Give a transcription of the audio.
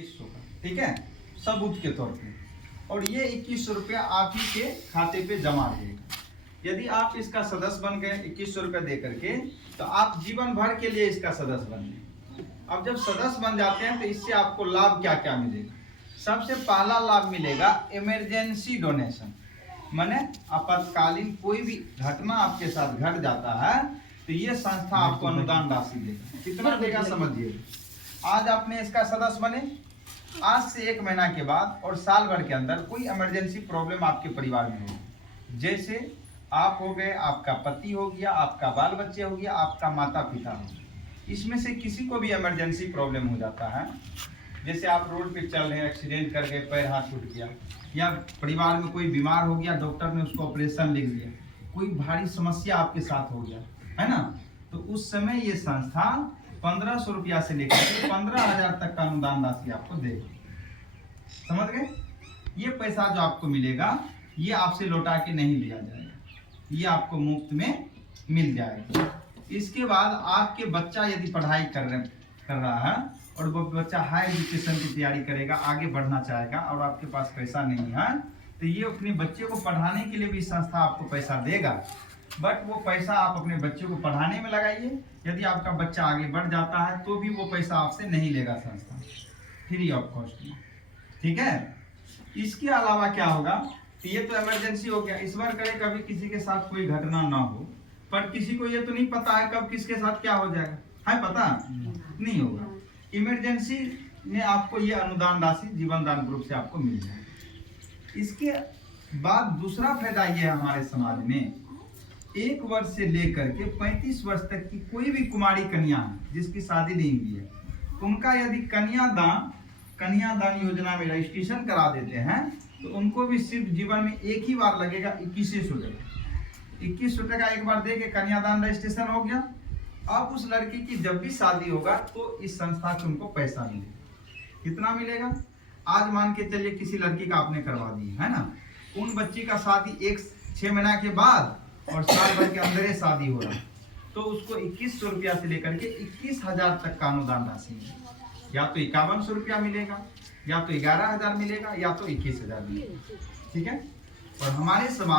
2100 का, ठीक है, सबूत के तौर पे। और ये 2100 रुपया आप ही के खाते पे जमा रहेगा। यदि आप इसका सदस्य बन गए 2100 रुपया दे करके, तो आप जीवन भर के लिए इसका सदस्य बन गए। अब जब सदस्य बन जाते हैं तो इससे आपको लाभ क्या क्या मिलेगा। सबसे पहला लाभ मिलेगा इमरजेंसी डोनेशन, माने आपातकालीन कोई भी घटना आपके साथ घट जाता है तो ये संस्था आपको अनुदान राशि देगा। कितना देगा समझिए। आज आपने इसका सदस्य बने, आज से 1 महीना के बाद और साल भर के अंदर कोई इमरजेंसी प्रॉब्लम आपके परिवार में हो, जैसे आप हो गए, आपका पति हो गया, आपका बाल बच्चे हो गया, आपका माता पिता हो, इसमें से किसी को भी इमरजेंसी प्रॉब्लम हो जाता है, जैसे आप रोड पे चल रहे हैं, एक्सीडेंट कर गए, पैर हाथ टूट गया, या परिवार में कोई बीमार हो गया, डॉक्टर ने उसको ऑपरेशन लिख दिया, कोई भारी समस्या आपके साथ हो गया है ना, तो उस समय ये संस्था 1500 रुपया से लेकर के 15,000 तक का अनुदान राशि आपको देगी। समझ गए। ये पैसा जो आपको मिलेगा ये आपसे लौटा के नहीं लिया जाएगा, ये आपको मुफ्त में मिल जाएगा। इसके बाद आपके बच्चा यदि पढ़ाई कर रहा है और वो बच्चा हाई एजुकेशन की तैयारी करेगा, आगे बढ़ना चाहेगा और आपके पास पैसा नहीं है, तो ये अपने बच्चे को पढ़ाने के लिए भी संस्था आपको पैसा देगा। बट वो पैसा आप अपने बच्चे को पढ़ाने में लगाइए। यदि आपका बच्चा आगे बढ़ जाता है तो भी वो पैसा आपसे नहीं लेगा संस्था, फ्री ऑफ कॉस्ट में, ठीक है। इसके अलावा क्या होगा, तो ये तो इमरजेंसी हो गया। इस बार करे कभी किसी के साथ कोई घटना ना हो, पर किसी को ये तो नहीं पता है कब किसके साथ क्या हो जाएगा, है पता नहीं होगा। इमरजेंसी में आपको ये अनुदान राशि जीवन दान ग्रुप से आपको मिल जाएगा। इसके बाद दूसरा फायदा ये है हमारे समाज में, 1 वर्ष से लेकर के 35 वर्ष तक की कोई भी कुमारी कन्या है जिसकी शादी नहीं हुई है, उनका यदि कन्यादान योजना में रजिस्ट्रेशन करा देते हैं तो उनको भी सिर्फ जीवन में एक ही बार लगेगा 2100 टका। 2100 टका एक बार दे के कन्यादान रजिस्ट्रेशन हो गया। अब उस लड़की की जब भी शादी होगा तो इस संस्था से उनको पैसा मिलेगा। कितना मिलेगा, आज मान के चलिए किसी लड़की का आपने करवा दी है ना, उन बच्ची का शादी 6 महीना के बाद और साल भर के अंदर शादी हो रहा है, तो उसको 2100 रुपया से लेकर के 21,000 तक का अनुदान राशि मिलेगा। या तो 5100 रुपया मिलेगा, या तो 11,000 मिलेगा, या तो 21,000 मिलेगा, ठीक है। और हमारे समाज